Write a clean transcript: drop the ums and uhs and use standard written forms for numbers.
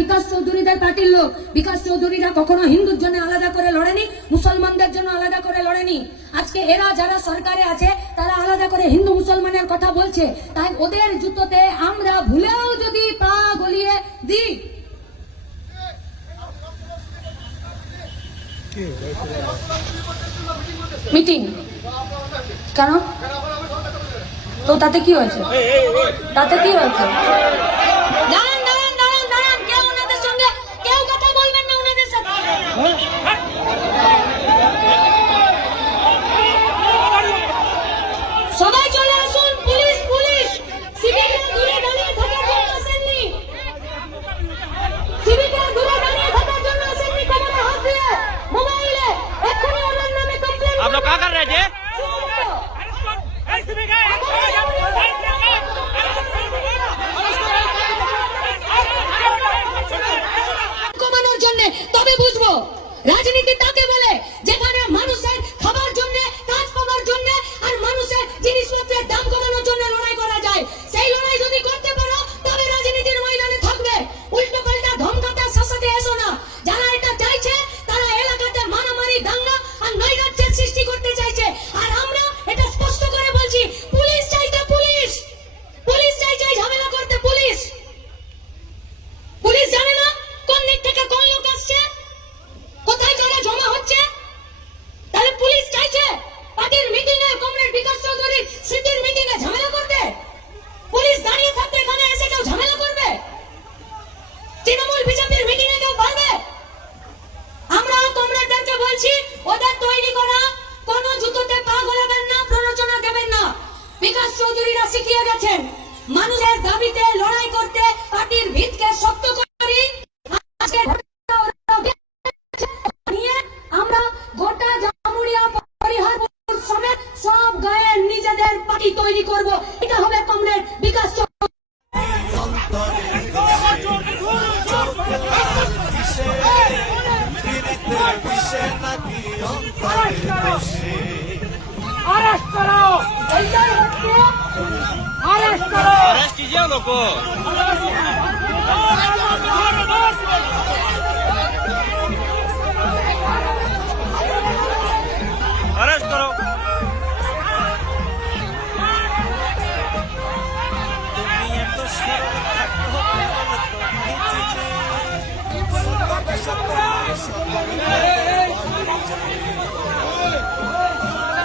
বিকাশ চৌধুরীদের পার্টির লোক। বিকাশ চৌধুরীরা কখনো হিন্দুর জন্য আলাদা করে লড়েনি, মুসলমানদের জন্য আলাদা করে লড়েনি। আজকে এরা যারা সরকারে আছে তারা আলাদা করে হিন্দু মুসলমানের কথা বলছে। তাই ওদের জুতোতে আমরা ভুলেও যদি পা গলিয়ে দিই, মিটিং কেন? তো তাতে কি হয়েছে? তাতে কি হয়েছে? দাঁড়ান দাঁড়ান দাঁড়ান দাঁড়ান, কেউ ওনাদের সঙ্গে কেউ কথা বলবেন না ওনাদের সাথে। সবাই চলে আসুন। পুলিশ পুলিশ সিভিকরা দূরে দাঁড়িয়ে থাকার জন্য আসেননি, সিভিকরা দূরে দাঁড়িয়ে থাকার জন্য আসেননি। ক্যামেরা হাত দিয়ে মোবাইলে এক্ষুনি ওনার নামে কমপ্লেন। आप लोग क्या कर रहे थे? কমানোর জন্য তবে বুঝবো রাজনীতি তাকে বলে যেখানে মানুষের খাবার জন্য, কাজ পাওয়ার জন্য আর মানুষের জিনিসপত্রের দাম কমানোর জন্য লড়াই করা যায়। সেই লড়াই যদি করতে পারো তবে রাজনীতির ময়দানে থাকবে। উল্টো পাল্টা ধমকাতে শাসাতে এসো না। যারা এটা চাইছে তারা এলাকাতে মারামারি, দাঙ্গা আর নৈরাজ্যের সৃষ্টি করতে চাইছে। আর আমরা এটা স্পষ্ট করে বলছি, পুলিশ চাইতে পুলিশ, পুলিশ চাইছে ঝামেলা করতে পুলিশ। পুলিশ জানে না কোন দিক থেকে কোন লোক আসছে, কোথায় কারা জমা হচ্ছে। তাহলে পুলিশ চাইছে পার্টির মিটিং এ কমরেড বিকাশ চৌধুরীর সিটির মিটিং এ ঝামেলা করতে। পুলিশ দাঁড়িয়ে থাকতে এখানে এসে কেউ ঝামেলা করবে? তৃণমূল বিজেপির মিটিং এ কেউ পারবে? আমরা কমরেডদেরকে বলছি, ওদের তৈরি করা কোন জুতোতে পা গলাবেন না, প্ররোচনা দেবেন না। বিকাশ চৌধুরীরা শিখিয়ে গেছেন মানুষের দাবিতে লড়াই করতে, পার্টির ভিতকে শক্ত করি। আজকে নিয়ে আমরা গোটা জামুরিয়া, পরিহারপুর সমেত সব গায়ে নিজেদের পার্টি তৈরি করব। এটা হবে কমরেড বিকাশ চৌধুরী। अरेस्ट करो, अरेस्ट करो, अरेस्ट कीजिए लोगों को।